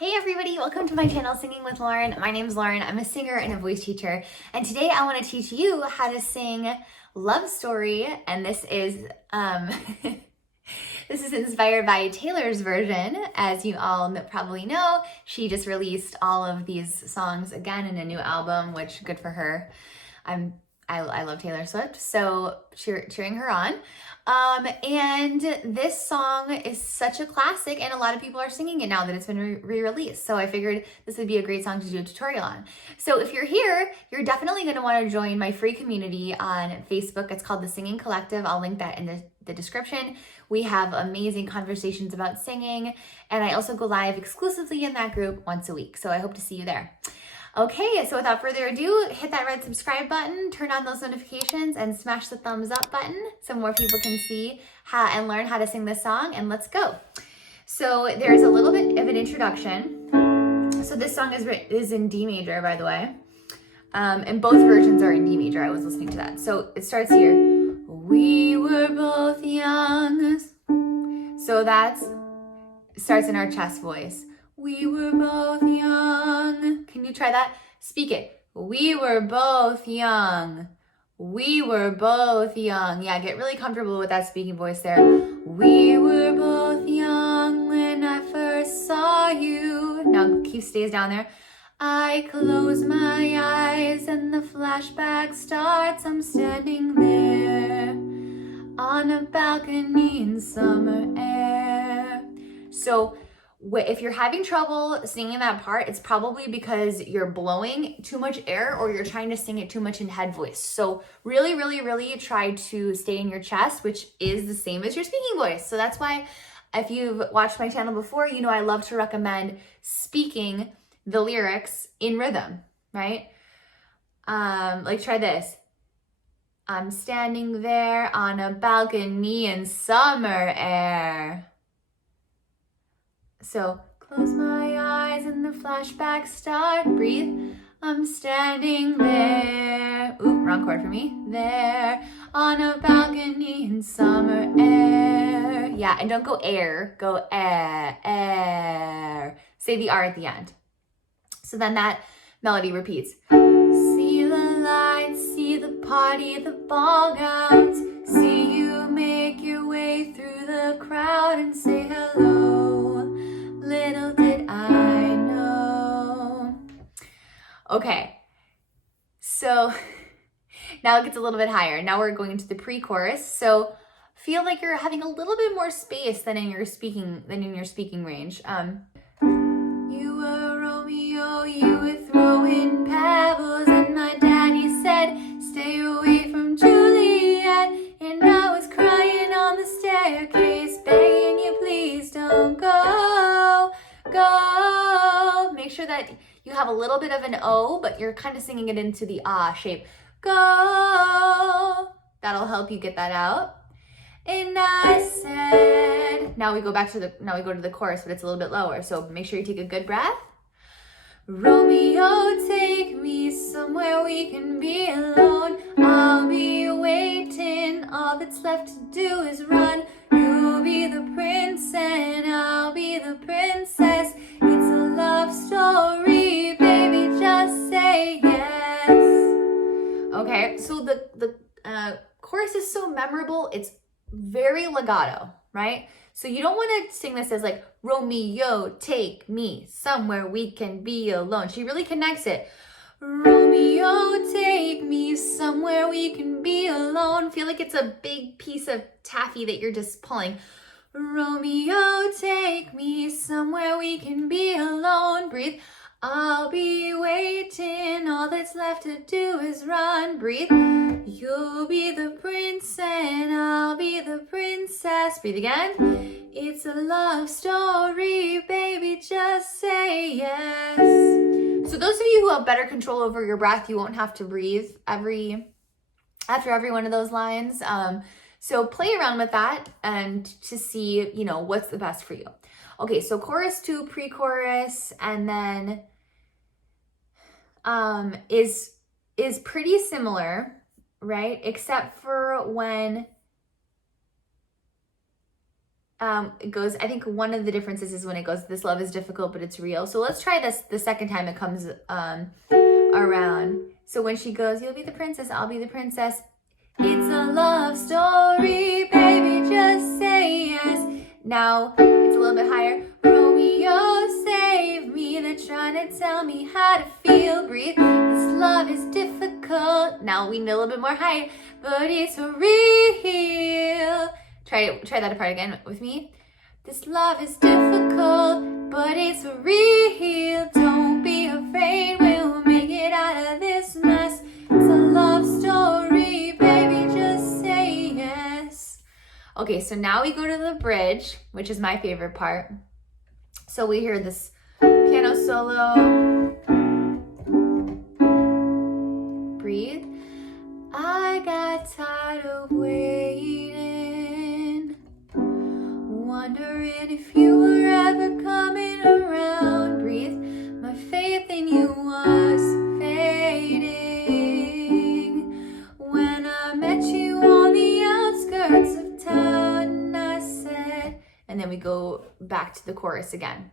Hey everybody, welcome to my channel Singing with Lauren. My name's Lauren. I'm a singer and a voice teacher. And today I want to teach you how to sing Love Story. And this is this is inspired by Taylor's version. As you all probably know, she just released all of these songs again in a new album, which good for her. I love Taylor Swift, so cheering her on. And this song is such a classic, and a lot of people are singing it now that it's been re-released. So I figured this would be a great song to do a tutorial on. So if you're here, you're definitely going to want to join my free community on Facebook. It's called The Singing Collective. I'll link that in the description. We have amazing conversations about singing, and I also go live exclusively in that group once a week. So I hope to see you there. Okay, so without further ado, hit that red subscribe button, turn on those notifications, and smash the thumbs up button so more people can see how and learn how to sing this song, and let's go. So there's a little bit of an introduction. So this song is in D major, by the way, and both versions are in D major. I was listening to that. So it starts here. We were both young. So that starts in our chest voice. We were both young. Can you try that? Speak it. We were both young. We were both young. Yeah, get really comfortable with that speaking voice there. We were both young when I first saw you. Now keep stays down there. I close my eyes and the flashback starts. I'm standing there on a balcony in summer air. So if you're having trouble singing that part, it's probably because you're blowing too much air or you're trying to sing it too much in head voice. So really, really, really try to stay in your chest, which is the same as your speaking voice. So that's why if you've watched my channel before, you know I love to recommend speaking the lyrics in rhythm, right? Like try this. I'm standing there on a balcony in summer air. So close my eyes and the flashbacks start. Breathe. I'm standing there. Ooh, wrong chord for me. There on a balcony in summer air. Yeah, and don't go air. Go air. Say the R at the end. So then that melody repeats. See the lights, see the party, the ball gowns. See you make your way through the crowd and say hello. Little did I know. Okay, so now it gets a little bit higher. Now we're going into the pre-chorus. So feel like you're having a little bit more space than in your speaking range. You were Romeo, you were throwing pebbles, and my daddy said, stay away from Juliet. And I was crying on the staircase, begging you, please don't go. Make sure that you have a little bit of an O, but you're kind of singing it into the ah shape. Go. That'll help you get that out. And I said, now we go to the chorus, but it's a little bit lower. So make sure you take a good breath. Romeo, take me somewhere we can be alone. I'll be waiting. All that's left to do is run. You'll be the prince and I'll be the princess. It's a love story, baby, just say yes. Okay, so the chorus is so memorable. It's very legato, right? So you don't want to sing this as like, Romeo, take me somewhere we can be alone. She really connects it. Romeo, take me somewhere we can be alone. Feel like it's a big piece of taffy that you're just pulling. Romeo, take me somewhere we can be alone. Breathe. I'll be waiting. All that's left to do is run. Breathe. You'll be the prince and I'll be the princess. Breathe again. It's a love story, baby, just say yes. So those of you who have better control over your breath, you won't have to breathe after every one of those lines. So play around with that and to see, what's the best for you. Okay, so chorus to pre-chorus, and then is pretty similar, right? Except for when it goes, I think one of the differences is when it goes, this love is difficult, but it's real. So let's try this the second time it comes around. So when she goes, you'll be the princess, I'll be the princess. It's a love story, baby, just say yes. Now it's a little bit higher. Romeo, save me. They're trying to tell me how to feel. Breathe. This love is difficult. Now we need a little bit more high, but it's real. Try that apart again with me. This love is difficult, but it's real. Don't be afraid, we'll make it out of this mess. It's a love story, baby, just say yes. Okay, so now we go to the bridge, which is my favorite part. So we hear this piano solo. Breathe. I got tired of waiting, wondering if you were ever coming around. Breathe. My faith in you was fading when I met you on the outskirts of town. I said, and then we go back to the chorus again.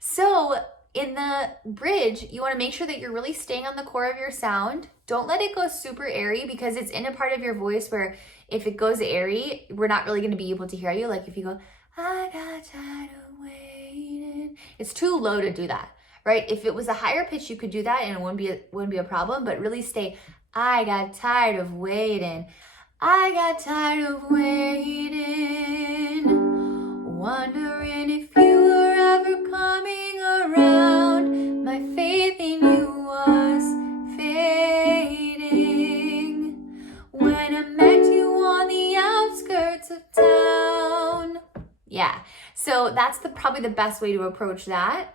So in the bridge, you want to make sure that you're really staying on the core of your sound. Don't let it go super airy, because it's in a part of your voice where if it goes airy, we're not really going to be able to hear you. Like if you go, I got tired of waiting, it's too low to do that, right? If it was a higher pitch, you could do that and it wouldn't be a problem, but really stay, I got tired of waiting. I got tired of waiting, wondering if you were ever coming around. My faith in you was fading when I met you on the outskirts of town. Yeah, so that's probably the best way to approach that.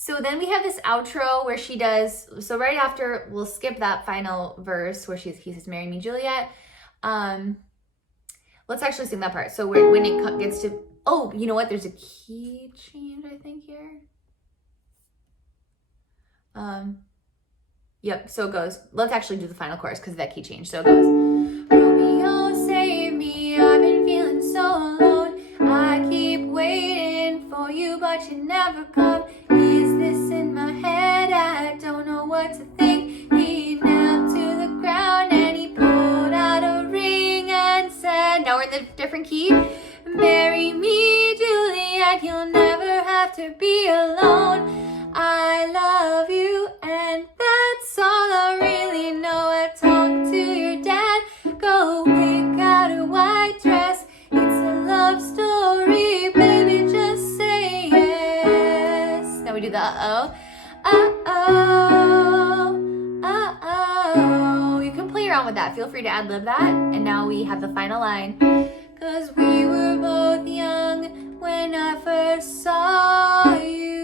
So then we have this outro where she does, so right after, we'll skip that final verse where he says, marry me, Juliet. Let's actually sing that part. So when it gets to, oh, you know what? There's a key change, I think, here. Yep, so it goes, let's actually do the final chorus because of that key change. So it goes, Romeo, save me, I've been feeling so alone. I keep waiting for you, but you never come. Is this in my head? I don't know what to think. He knelt to the ground and he pulled out a ring and said, now we're in the different key, marry me, Juliet, you'll never have to be alone. I love you, and that's all I really know. I talked to your dad, go pick out a white dress. It's a love story, baby, just say yes. Now we do the uh-oh. Uh-oh, uh-oh. You can play around with that. Feel free to ad-lib that. And now we have the final line. 'Cause we were both young when I first saw you.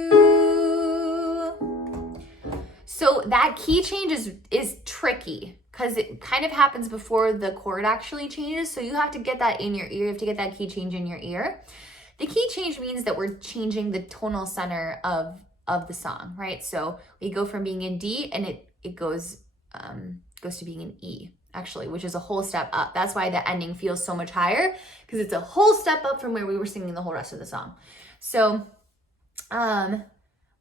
So that key change is tricky because it kind of happens before the chord actually changes. So you have to get that in your ear. You have to get that key change in your ear. The key change means that we're changing the tonal center of the song, right? So we go from being in D and it goes to being in E, actually, which is a whole step up. That's why the ending feels so much higher, because it's a whole step up from where we were singing the whole rest of the song. So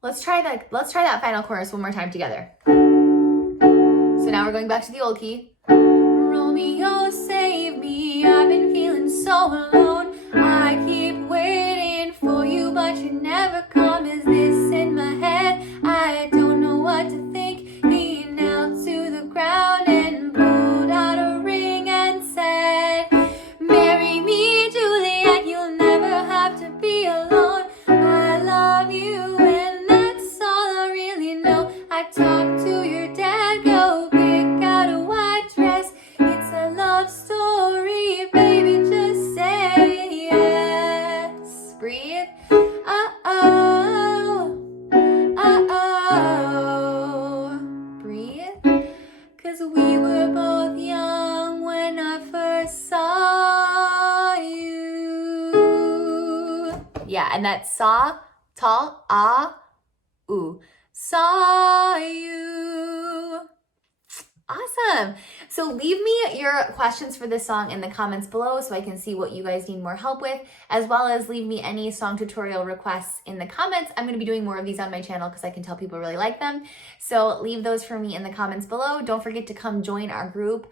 let's try that final chorus one more time together. So now we're going back to the old key. Romeo, save me, I've been feeling so alone. I keep waiting for you, but you never come. Is this in my head? I don't know what to think. He knelt to the ground and pulled out a ring and said, marry me, Juliet, you'll never have to be alone. I love you, and that's all I really know. I talked to your dad, go pick out a white dress. It's a love story, baby, just say yes. Breathe. Uh-oh, uh-oh. Breathe. 'Cause we were both young when I first saw you. Yeah, and that saw, tall, ah, ooh. Saw you. Awesome. So leave me your questions for this song in the comments below so I can see what you guys need more help with, as well as leave me any song tutorial requests in the comments. I'm going to be doing more of these on my channel because I can tell people really like them. So leave those for me in the comments below. Don't forget to come join our group,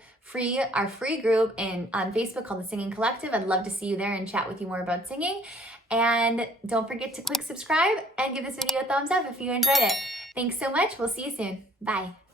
our free group on Facebook called The Singing Collective. I'd love to see you there and chat with you more about singing. And don't forget to click subscribe and give this video a thumbs up if you enjoyed it. Thanks so much. We'll see you soon. Bye.